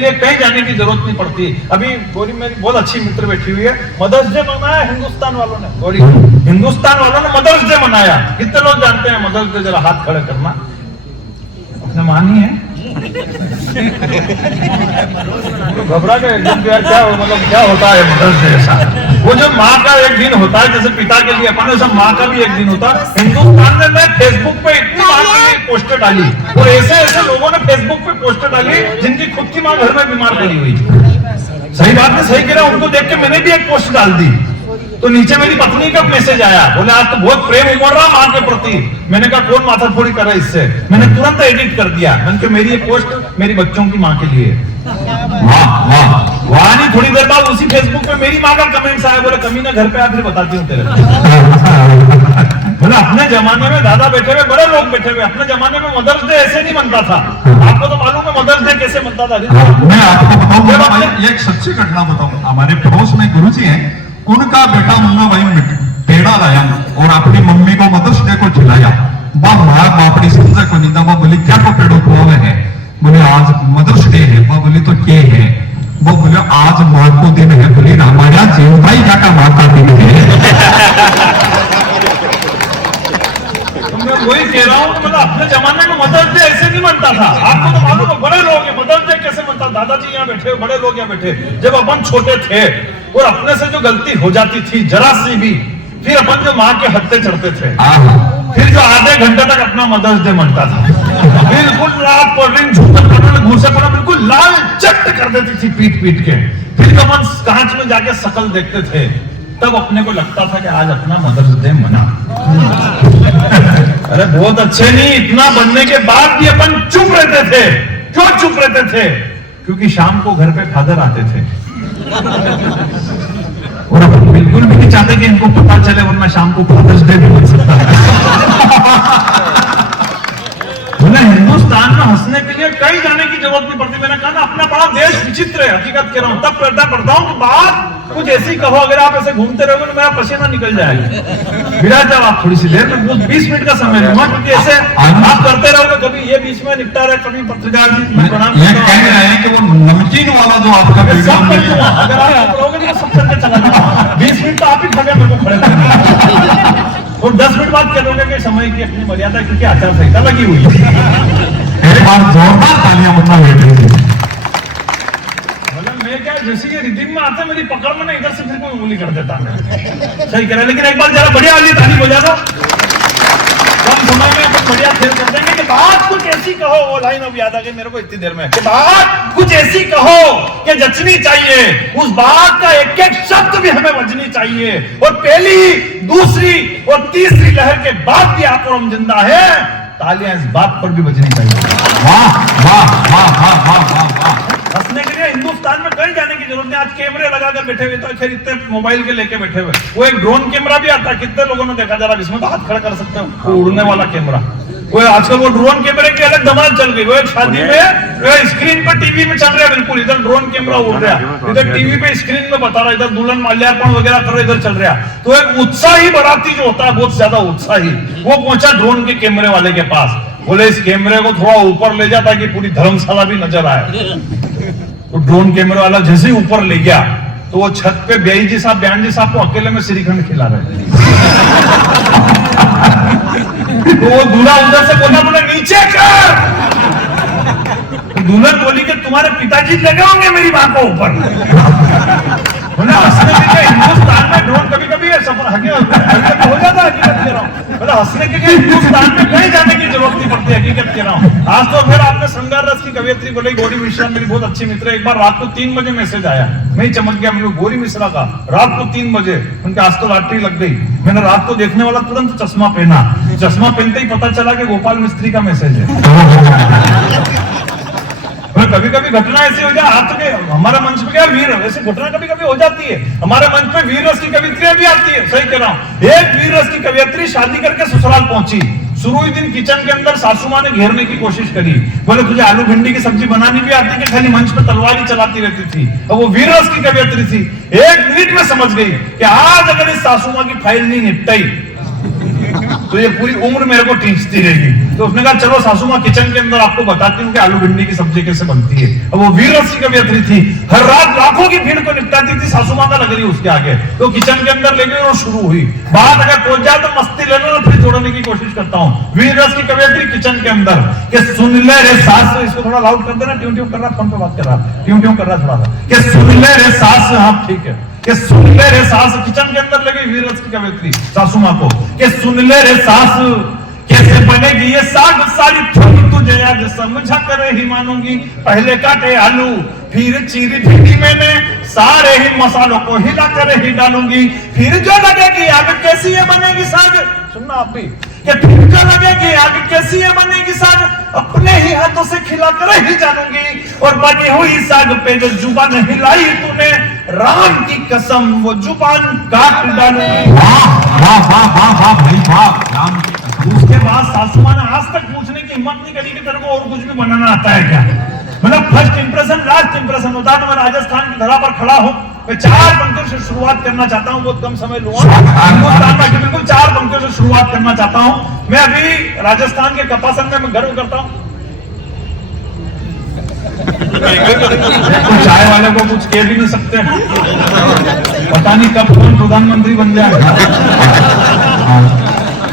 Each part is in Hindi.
लिए कहीं जाने की जरूरत नहीं पड़ती। अभी गौरी मेरी बहुत अच्छी मित्र बैठी हुई है, मदर्स डे मनाया हिंदुस्तान वालों ने, गौरी हिंदुस्तान वालों ने मदर्स डे मनाया। कितने लोग जानते हैं मदर्स डे? जरा हाथ खड़े करना। अपने मानी है तो घबरा गए यार, क्या मतलब क्या होता है मदर्स डे ऐसा? वो जो माँ का एक दिन होता है जैसे पिता के लिए अपन वैसा माँ का भी एक दिन होता है। हिंदुस्तान में मैं फेसबुक पे इतनी माँ की पोस्टर डाली और ऐसे ऐसे लोगों ने फेसबुक पे पोस्टर डाली जिनकी खुद की माँ घर में बीमार पड़ी हुई। सही बात है, सही कह रहा हूं। उनको देख के मैंने भी एक पोस्ट डाल दी तो नीचे मेरी पत्नी का मैसेज आया, बोले आज तो बहुत प्रेम उमड़ रहा माँ के प्रति। मैंने कहा कौन माथा फोड़ी कर रहा है इससे? मैंने तुरंत एडिट कर दिया, मैंने कहा मेरी ये पोस्ट मेरी बच्चों की माँ के लिए। वहां नहीं थोड़ी देर बाद उसी फेसबुक पे मेरी माँ का कमेंट्स आया, बोले कमीना घर पे आकर बताती हूँ तेरे। बोले अपने जमाने में दादा बैठे हुए, बड़े लोग बैठे हुए, अपने जमाने में मदर्स डे ऐसे नहीं मनता था। आपको तो मालूम है मदर्स डे कैसे मनता था? मैं आपको बताऊं, एक सच्ची घटना बताऊं। हमारे पड़ोस में गुरुजी हैं, उनका बेटा मुन्ना भाई पेड़ा लाया और अपनी मम्मी को मदर्स डे को खिलाया। माँ बापड़ी समझा को नहीं था। बोली क्या को पेड़ो खुआ है? बोले आज मदर्स डे है। बोली तो क्या है? वो बोले आज माँ को दिन है। बोली हमारा जीव भाई क्या का माँ का दिन है। मैं वही कह रहा हूँ, मतलब अपने जमाने में मदर्स डे ऐसे नहीं मनता था। आपको तो मालूम है बड़े लोग हैं, मदर्स डे कैसे मनता? दादाजी यहाँ बैठे, बड़े लोग यहाँ बैठे। जब अपन छोटे थे और अपने से जो गलती हो जाती थी जरा सी भी, फिर अपन जो माँ के हत्थे चढ़ते थे, फिर जो आधे घंटे तक अपना मदर्स डे मनता था, बिल्कुल रात कोल्ड ड्रिंक झूठे घूसे पड़ा बिल्कुल लाल चट कर देती थी पीट पीट के। फिर जब अपन कांच में जाके शकल देखते थे तब अपने को लगता था कि आज अपना मदर्स डे मना। अरे बहुत अच्छे नहीं, इतना बनने के बाद भी अपन चुप रहते थे। क्यों चुप रहते थे? क्योंकि शाम को घर पे फादर आते थे और अपन बिल्कुल भी नहीं चाहते कि इनको पता चले, वरना शाम को फादर्स डे भी बन सकता है। हिंदुस्तान में हंसने के लिए कहीं जाने की जरूरत नहीं पड़ती। मैंने कहा ना अपना बड़ा देश विचित्र है, हकीकत कह रहा हूं। तब पढ़ता हूं कि बात कुछ ऐसी कहो, अगर आप ऐसे घूमते रहोगे तो मेरा पसीना निकल जाएगा। बिराज जाओ आप थोड़ी सी देर में, 20 मिनट का समय दूंगा, क्योंकि ऐसे आप करते रहोगे, कभी ये बीच में निपटा रहे, कभी पत्रकार जी मैं प्रणाम ये कह रहे हैं कि वो नमकीन वाला जो आपका सब कर दूंगा। अगर आप करोगे तो सब करके चला जाऊंगा। 20 मिनट तो आप ही खड़े मेरे को खड़े और 10 मिनट बाद कह दोगे कि समय की अपनी मर्यादा, क्योंकि आचार संहिता लगी हुई है। एक बार जोरदार तालियां बजना बेटे। मतलब मैं क्या जैसे ये रिदिम में आता मेरी पकड़ में ना इधर से फिर कोई उंगली कर देता मैं। सही कह रहे, लेकिन एक बार जरा बढ़िया वाली ताली बजा दो। कम समय में कुछ बढ़िया खेल कर देंगे कि बात कुछ ऐसी कहो, वो लाइन अब याद आ गई मेरे को इतनी देर में, कि बात कुछ ऐसी कहो कि जचनी चाहिए, उस बात का एक एक शब्द भी हमें बजनी चाहिए, और पहली दूसरी और तीसरी लहर के बाद भी आप और हम जिंदा है, तालियां इस बात पर भी बजनी चाहिए। वाह वाह वाह वाह वाह वाह वाह। हंसने के लिए हिंदुस्तान में कहीं जाने की जरूरत नहीं। आज कैमरे लगाकर बैठे हुए, तो खैर इतने मोबाइल के लेके बैठे हुए, वो एक ड्रोन कैमरा भी आता है, कितने लोगों ने देखा? जरा इसमें तो हाथ खड़ा कर सकते हो, वो उड़ने वाला कैमरा। वो आजकल वो ड्रोन कैमरे की अलग धमाल चल गई। वो एक शादी में स्क्रीन पर टीवी में चल रहा है, बिल्कुल इधर ड्रोन कैमरा उड़ रहा है, इधर टीवी पे स्क्रीन में बता रहा है, इधर दुल्हन माल्यार्पण वगैरह कर रहा है, इधर चल रहा है। तो एक उत्साही बाराती जो होता है, बहुत ज्यादा उत्साही, वो पहुंचा ड्रोन के कैमरे वाले के पास। बोले इस कैमरे को थोड़ा ऊपर ले जा ताकि पूरी धर्मशाला भी नजर आए। तो ड्रोन कैमरा वाला जैसे ही ऊपर ले गया तो वो छत पे बयान जी साहब को अकेले में श्रीखंड खिला रहे। तो वो दूल्हा उधर से बोला नीचे कर। दुल्हन बोली कि तुम्हारे पिताजी लगे होंगे मेरी मां को ऊपर। हंसने के लिए हिंदुस्तान में ड्रोन कभी कभी हो जाता है, हकीकत कह रहा हूँ। मतलब हंसने के लिए हिंदुस्तान में कहीं जाने की जरूरत नहीं पड़ती, हकीकत कह रहा हूँ। आज तो फिर आपने श्रृंगार रस की कवियत्री बोली गौरी मिश्रा, मेरी बहुत अच्छी मित्र है। एक बार रात को 3 बजे मैसेज आया, मैं ही चमक गया, मेरे गौरी मिश्रा का रात को 3 बजे, उनके आज तो लॉटरी लग गई। मैंने रात को देखने वाला तुरंत चश्मा पहना, चश्मा पहनते ही पता चला कि गोपाल मिस्त्री का मैसेज है। कभी कभी घटना ऐसी हो जाए, आप तो हमारा मंच पे क्या वीर है, ऐसी घटना कभी कभी हो जाती है। हमारे मंच पे वीर रस की कवियत्रियां भी आती है, सही कह रहा हूं। एक वीर रस की कवियत्री शादी करके ससुराल पहुंची, शुरू ही दिन किचन के अंदर सासू मां ने घेरने की कोशिश करी, बोले तुझे आलू भिंडी की सब्जी बनानी भी आती है कि खाली मंच पे तलवार ही चलाती रहती थी। और वो वीर रस की कवियत्री थी, 1 मिनट में समझ गई कि आज अगर इस सासू मां की फाइल नहीं निपटाई तो ये पूरी उम्र मेरे को टींचती रहेगी। तो उसने कहा चलो सासू माँ किचन के अंदर आपको बताती हूँ कि आलू भिंडी की सब्जी कैसे बनती है। अब वो वीर रस की कवियत्री थी, हर रात लाखों की भीड़ को निपटाती थी, सासू माँ का लग रही उसके आगे, तो किचन के अंदर ले गई और शुरू हुई बात। अगर पहुंच जाए तो मस्ती लेना और फिर जोड़ने की कोशिश करता हूँ। वीर रस की कवियत्री किचन के अंदर कि सुन ले रे सास, इसको थोड़ा लाउड कर देना, ट्यून ट्यून कर रहा, फोन पे बात कर रहा, ट्यून ट्यून कर रहा थोड़ा सा, कि सुन ले रे सास, हाँ ठीक है, कि सुन ले रे सास, किचन के अंदर लगी वीर रस की कवियत्री सासू माँ को, कि सुन ले रे सास कैसे बनेगी ये साग, सारी थूक तुझे आज समझा कर ही मानूंगी। पहले काटे आलू फिर चीरी भिंडी मैंने, सारे ही मसालों को हिला कर ही डालूंगी, फिर जो लगेगी आग कैसी ये बनेगी साग, सुनना आप भी, कि फिर जो लगेगी आग कैसी ये बनेगी साग, अपने ही हाथों से खिला कर ही जानूंगी। और बनी हुई साग पे जो जुबान हिलाई तूने, राम की कसम वो जुबान काट डालूंगी। वाह वाह वाह वाह वाह भाई वाह, राम की कसम। उसके बाद सासू माँ ने आज तक पूछने की हिम्मत नहीं करी कि तेरे को और कुछ भी बनाना आता है क्या। मतलब फर्स्ट इंप्रेशन लास्ट इंप्रेशन होता है। तो मैं राजस्थान की धरा पर खड़ा हूँ, मैं 4 पंक्तियों से शुरुआत करना चाहता हूँ, बहुत कम समय लूंगा, हिंदुस्तान में बिल्कुल 4 पंक्तियों से शुरुआत करना चाहता हूँ। मैं अभी राजस्थान के कपासन में मैं गर्व करता हूँ। तो चाय वाले को कुछ कह भी नहीं सकते, पता नहीं कब कौन प्रधानमंत्री बन जाएगा,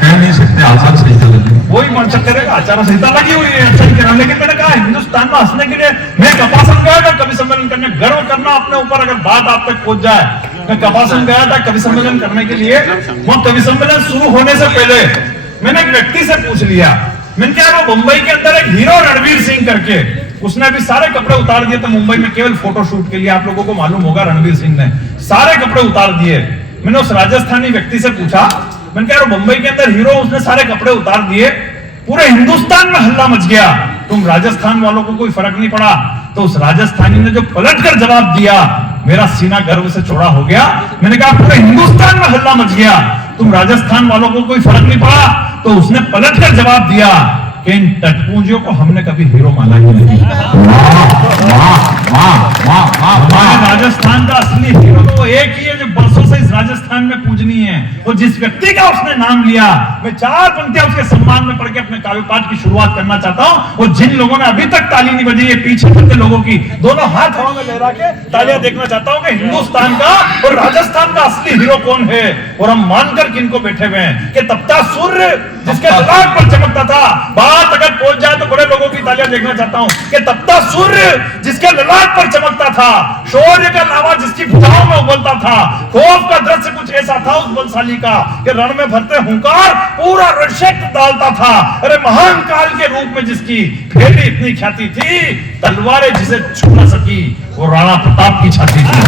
कह नहीं सकते, आचार संहिता लगी, वही मंचक करेगा, आचार संहिता लगी हुई है, सही कह रहा। लेकिन मैंने कहा हिंदुस्तान में हंसने के लिए मैं कपासन गया था कवि सम्मेलन करने, गर्व करना अपने ऊपर, अगर बात आप तक पहुंच जाए। मैं कपासन गया था कवि सम्मेलन करने के लिए, वो कवि सम्मेलन शुरू होने से पहले मैंने एक व्यक्ति से पूछ लिया, मैंने कहा वो मुंबई के अंदर एक हीरो रणवीर सिंह करके, उसने भी सारे कपड़े उतार दिए थे मुंबई में केवल फोटोशूट के लिए, आप लोगों को मालूम होगा रणवीर सिंह ने सारे कपड़े उतार दिए। मैंने उस राजस्थानी व्यक्ति से पूछा, मैंने कहा मुंबई के अंदर हीरो, उसने सारे कपड़े उतार दिए, पूरे हिंदुस्तान में हल्ला मच गया, तुम राजस्थान वालों को कोई फर्क नहीं पड़ा? तो उस राजस्थानी ने जो पलटकर जवाब दिया, मेरा सीना गर्व से चौड़ा हो गया। मैंने कहा पूरे हिंदुस्तान में हल्ला मच गया, तुम राजस्थान वालों को कोई फर्क नहीं पड़ा? तो उसने पलटकर जवाब दिया कि इन टटपूंजियों को हमने कभी हीरो माना ही नहीं। हमारे राजस्थान का असली हीरो तो वो एक ही है जो बरसों से इस राजस्थान में पूजनीय है, वो जिस व्यक्ति का उसने नाम लिया। मैं 4 पंक्तियां उसके सम्मान में पढ़ के अपने काव्य पाठ की शुरुआत करना चाहता हूं। और जिन लोगों ने अभी तक ताली नहीं बजी है, पीछे बैठे लोगों की दोनों हाथ हवा में लहरा के तालियां देखना चाहता हूं कि हिंदुस्तान का और राजस्थान का असली हीरो कौन है। और हम मानकर किनको बैठे हुए हैं कि तपता सूर्य जिसके ललाट पर चमकता था, बात अगर पहुंच जाए तो बड़े लोगों की तालियां देखना चाहता हूं कि तपता सूर्य जिसके ललाट पर चमकता था, शौर्य का लावा जिसकी भुजाओं में उबलता था, खौफ का दृश्य कुछ ऐसा था उस बलशाली का कि रण में भरते हुंकार पूरा रणक्षेत्र डालता था। अरे महान काल के रूप में जिसकी फेरी इतनी ख्याति थी, तलवारें जिसे छू न सकी वो राणा प्रताप की छाती थी।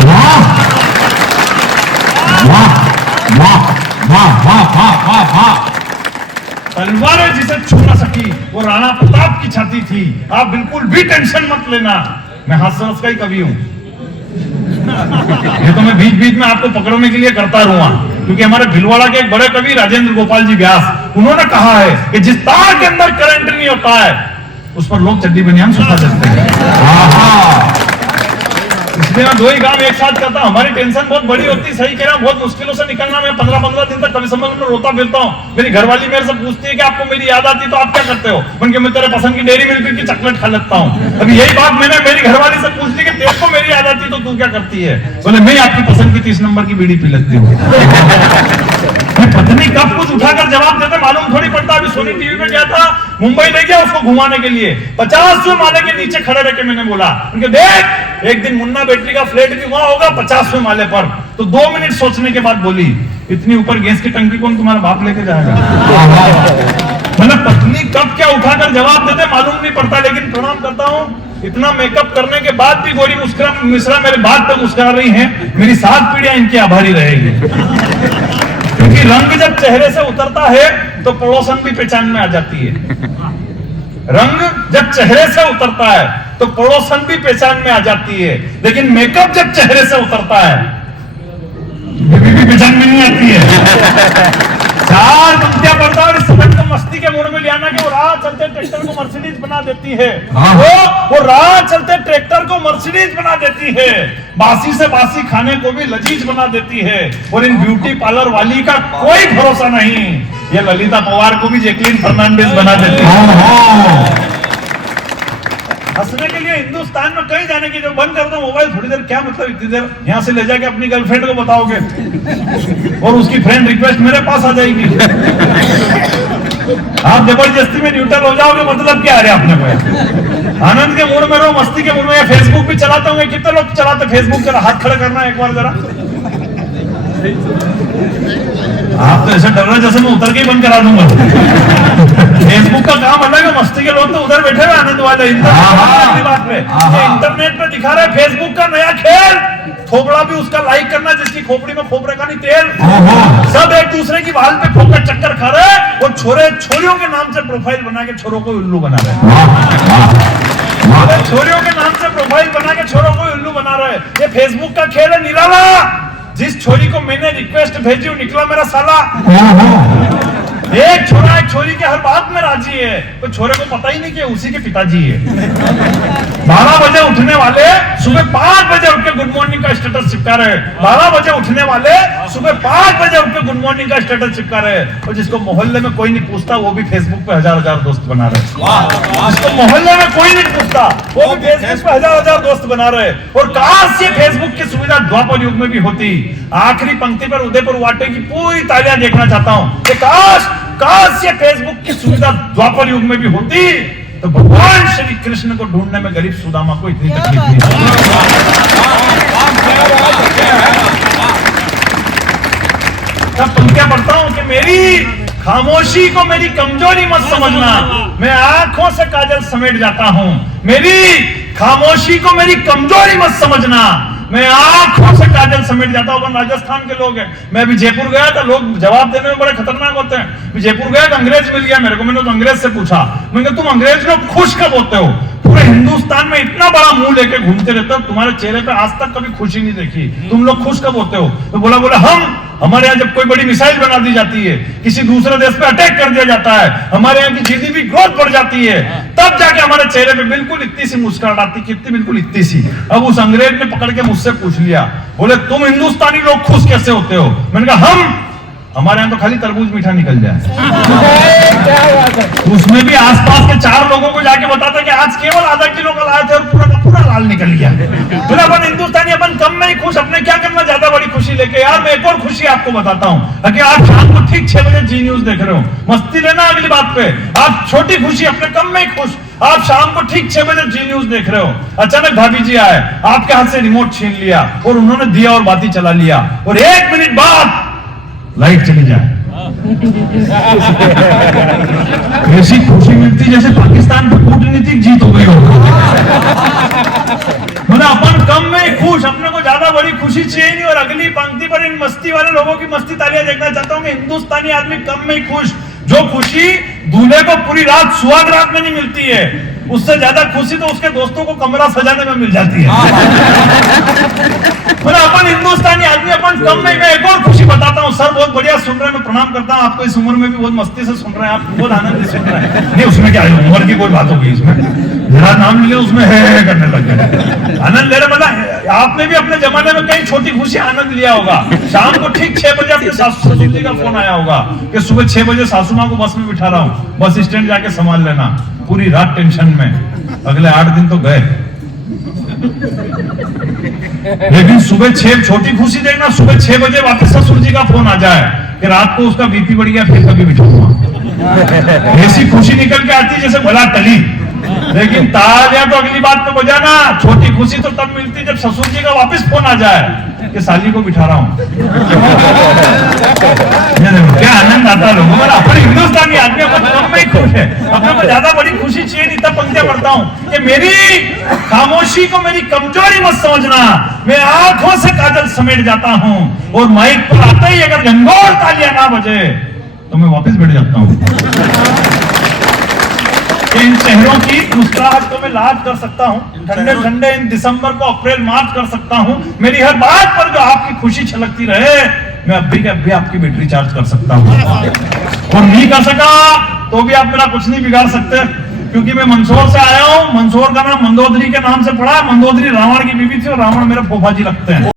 तलवारें जिसे छू न सकी वो राणा प्रताप की छाती थी। आप बिल्कुल भी टेंशन मत लेना, मैं हास्यरस का ही कवि हूं। ये तो मैं बीच बीच में आपको पकड़ने के लिए करता रहूंगा, क्योंकि हमारे भिलवाड़ा के एक बड़े कवि राजेंद्र गोपाल जी व्यास, उन्होंने कहा है कि जिस तार के अंदर करंट नहीं होता है उस पर लोग चड्डी बनियान सुखा सकते हैं। इसलिए मैं 2 ही काम एक साथ करता हूं। हमारी टेंशन बहुत बड़ी होती है, सही कह रहा हूं, बहुत मुश्किलों से निकलना। मैं 15-15 दिन तक कवि सम्मेलन में रोता फिरता हूं। मेरी घरवाली मेरे से पूछती है कि आपको मेरी याद आती तो आप क्या करते हो? उनके मैं तेरे पसंद की डेयरी मिल्क की चॉकलेट खा लेता हूं। अभी यही बात मैंने मेरी घरवाली से पूछ ली कि तेरे को मेरी याद आती तो तू क्या करती है? बोले मैं आपकी पसंद की 30 नंबर की बीड़ी पी लेती हूँ। पत्नी कब कुछ उठाकर जवाब देते मालूम थोड़ी पड़ता। अभी सोनी टीवी में गया था, मुंबई ले गया उसको घुमाने के लिए, 50वें माले के नीचे खड़े रह के मैंने बोला उनके, देख एक दिन मुन्ना बैटरी का फ्लैट भी वहां होगा 50वें माले पर। तो 2 मिनट सोचने के बाद बोली, इतनी ऊपर गैस की टंकी कौन तुम्हारा बाप लेके जाएगा? मतलब पत्नी कब क्या उठाकर जवाब देते मालूम नहीं पड़ता। लेकिन प्रणाम करता हूं, इतना मेकअप करने के बाद भी गौरी मिश्रा मेरे बात पे मुस्कुरा रही हैं। मेरी 7 पीढ़ियां इनकी आभारी रहेगी, क्योंकि रंग जब चेहरे से उतरता है तो पड़ोसन भी पहचान में आ जाती है। रंग जब चेहरे से उतरता है तो पड़ोसन भी पहचान में आ जाती है, लेकिन मेकअप जब चेहरे से उतरता है बीबी भी पहचान में नहीं आती है। 4 पंक्तियां पढ़ता और इस सदन को मस्ती के मूड में ले आना कि वो राह चलते ट्रैक्टर को मर्सिडीज बना देती है। वो राह चलते ट्रैक्टर को मर्सिडीज बना देती है, बासी से बासी खाने को भी लजीज बना देती है। और इन ब्यूटी पार्लर वाली का कोई भरोसा नहीं, ये ललिता पवार को भी जैकलीन फर्नांडिस बना देती है। हंसने के लिए हिंदुस्तान में कहीं जाने की जो बंद कर दो मोबाइल थोड़ी देर, क्या मतलब इतनी देर यहाँ से ले जाके अपनी गर्लफ्रेंड को बताओगे और उसकी फ्रेंड रिक्वेस्ट मेरे पास आ जाएगी। आप जबरदस्ती में न्यूट्रल हो जाओगे, मतलब क्या है अपने को? आनंद के मूड में रहो, मस्ती के मूड में। फेसबुक भी चलाते होंगे, कितने लोग चलाते फेसबुक? जरा हाथ खड़े करना एक बार जरा। आप तो ऐसे डर रहे जैसे मैं उतर के ही बंद करा दूंगा। फेसबुक का काम अलग है, मस्ती के लोग तो उधर बैठे हुए आनंद वाले। इंटरनेट पे दिखा रहे फेसबुक का नया खेल, थोबड़ा भी उसका लाइक करना जिसकी खोपड़ी में खोपड़े का नहीं तेल। सब एक दूसरे की बाल पे फोकट चक्कर खा रहे हैं और छोरे छोरियों के नाम से प्रोफाइल बना के छोरों को उल्लू बना रहे हैं। छोरियों के नाम से प्रोफाइल बना के छोरों को उल्लू बना रहे हैं। ये फेसबुक का खेल है निराला। जिस छोरी को मैंने रिक्वेस्ट भेजी वो निकला मेरा साला। एक छोरा एक छोरी के हर बात में राजी है, तो छोरे को पता ही नहीं कि उसी के पिताजी है। 12 बजे उठने वाले सुबह 5 बजे उठ के गुड मॉर्निंग का स्टेटस चिपका रहे। 12 बजे उठने वाले सुबह 5 बजे उठ के गुड मॉर्निंग का स्टेटस चिपका रहे। और जिसको मोहल्ले में कोई नहीं पूछता वो भी फेसबुक पे हजार दोस्त बना रहे। जिसको मोहल्ले में कोई नहीं पूछता वो भी फेसबुक पे हजार दोस्त बना रहे। और काश ये फेसबुक की सुविधा द्वापर युग में भी होती। आखिरी पंक्ति पर उदयपुर वाटे की पूरी तालियां देखना चाहता हूं। काश ये फेसबुक की सुविधा द्वापर युग में भी होती तो भगवान श्री कृष्ण को ढूंढने में गरीब सुदामा को इतनी तकलीफ नहीं। तब पंक्तियां पढ़ता हूं कि मेरी खामोशी को मेरी कमजोरी मत समझना, मैं आंखों से काजल समेट जाता हूं। मेरी खामोशी को मेरी कमजोरी मत समझना, मैं आंखों से काजल समेट जाता हूं। राजस्थान के लोग हैं, मैं अभी जयपुर गया था, लोग जवाब देने में बड़े खतरनाक होते हैं। मैं जयपुर गया तो अंग्रेज मिल गया मेरे को, मैंने तो अंग्रेज से पूछा, मैंने तुम अंग्रेज लोग खुश कब होते हो? पूरे हिंदुस्तान में इतना बड़ा मुंह लेके घूमते रहते हो, तुम्हारे चेहरे पे आज तक कभी खुशी नहीं देखी, तुम लोग खुश कब होते हो? तो बोला हमारे यहाँ जब कोई बड़ी मिसाइल बना दी जाती है, किसी दूसरे देश पे अटैक कर दिया जाता है, हमारे यहाँ की जीडीपी ग्रोथ बढ़ जाती है, तब जाके हमारे चेहरे पे बिल्कुल इतनी सी मुस्कुराहट आती, कितनी बिल्कुल इतनी सी। अब उस अंग्रेज ने पकड़ के मुझसे पूछ लिया, बोले तुम हिंदुस्तानी लोग खुश कैसे होते हो? मैंने कहा हमारे यहाँ तो खाली तरबूज मीठा निकल जाए। उसमें भी आसपास के 4 लोगों को जाके बताते कि आज केवल आधा किलो का लाए थे और पूरा का पूरा लाल निकल गया। बोला अपन हिंदुस्तानी अपन कम में ही खुश, अपने क्या करना ज्यादा बड़ी खुशी लेके। यार मैं एक और खुशी आपको बताता हूँ कि आप शाम को ठीक 6 बजे जी न्यूज देख रहे हो, मस्ती लेना अगली बात पे। आप छोटी खुशी अपने कम में ही खुश, आप शाम को ठीक 6 बजे जी न्यूज देख रहे हो, अचानक भाभी जी आए, आपके हाथ से रिमोट छीन लिया और उन्होंने दिया और बाती चला लिया और 1 मिनट बाद लाइट चली जाए। ऐसी खुशी मिलती जैसे पाकिस्तान पे कूटनीतिक जीत हो गई हो। मतलब अपन कम में खुश, अपने को ज्यादा बड़ी खुशी चाहिए नहीं। और अगली पंक्ति पर इन मस्ती वाले लोगों की मस्ती तालियां देखना चाहता हूँ कि हिंदुस्तानी आदमी कम में ही खुश। जो खुशी दूल्हे को पूरी रात सुहाग रात में नहीं मिलती है, उससे ज्यादा खुशी तो उसके दोस्तों को कमरा सजाने में मिल जाती है। मतलब अपन हिंदुस्तानी आदमी अपन कम में। मैं एक और खुशी बताता हूँ सर, बहुत बढ़िया सुन रहे हैं, मैं प्रणाम करता हूँ आपको। इस उम्र में भी बहुत मस्ती से सुन रहे हैं आप, बहुत आनंद से सुन रहे हैं। नहीं उसमें क्या है, उम्र की कोई बात हो गई इसमें, जरा नाम लिया उसमें है करने लग गए। आनंद ले रहे, मतलब आपने भी अपने जमाने में कई छोटी खुशी आनंद लिया होगा। शाम को ठीक 6 बजे अपने ससुर जी का फोन आया होगा कि सुबह 6 बजे सासू माँ को बस में बिठा रहा हूँ, बस स्टैंड जाके संभाल लेना। पूरी रात टेंशन में, अगले 8 दिन तो गए। लेकिन सुबह 6, छोटी खुशी देखना, सुबह 6 बजे वापस ससुर जी का फोन आ जाए कि रात को उसका बीपी बढ़ गया, फिर कभी बिठाऊंगा। ऐसी खुशी निकल के आती जैसे भला टली। लेकिन तालियां तो अगली बात पे बजाना। छोटी खुशी तो तब मिलती जब ससुर जी का वापस फोन आ जाए कि साली को बिठा रहा हूं। क्या आनंद आता लोगों में। अपने हिंदुस्तानी आदमी अपन कम में खुश है, अपने को ज्यादा बड़ी खुशी चाहिए नहीं। तब पंक्तियां पढ़ता हूं कि मेरी खामोशी को मेरी कमजोरी मत समझना, मैं आंखों से काजल समेट जाता हूं और माइक पर आते ही अगर घनघोर तालियां ना बजे तो मैं वापस बैठ जाता हूं। इन चेहरों की मुस्कुराहट को मैं लाज कर सकता हूँ, ठंडे ठंडे इन दिसंबर को अप्रैल मार्च कर सकता हूँ। मेरी हर बात पर जो आपकी खुशी छलकती रहे, मैं अब भी आपकी बैटरी चार्ज कर सकता हूँ। और नहीं कर सका तो भी आप मेरा कुछ नहीं बिगाड़ सकते, क्योंकि मैं मंदसौर से आया हूँ। मंदसौर का नाम मंदोदरी के नाम से पड़ा। मंदोदरी रावण की बीवी थी और रावण मेरे फूफा जी लगते हैं।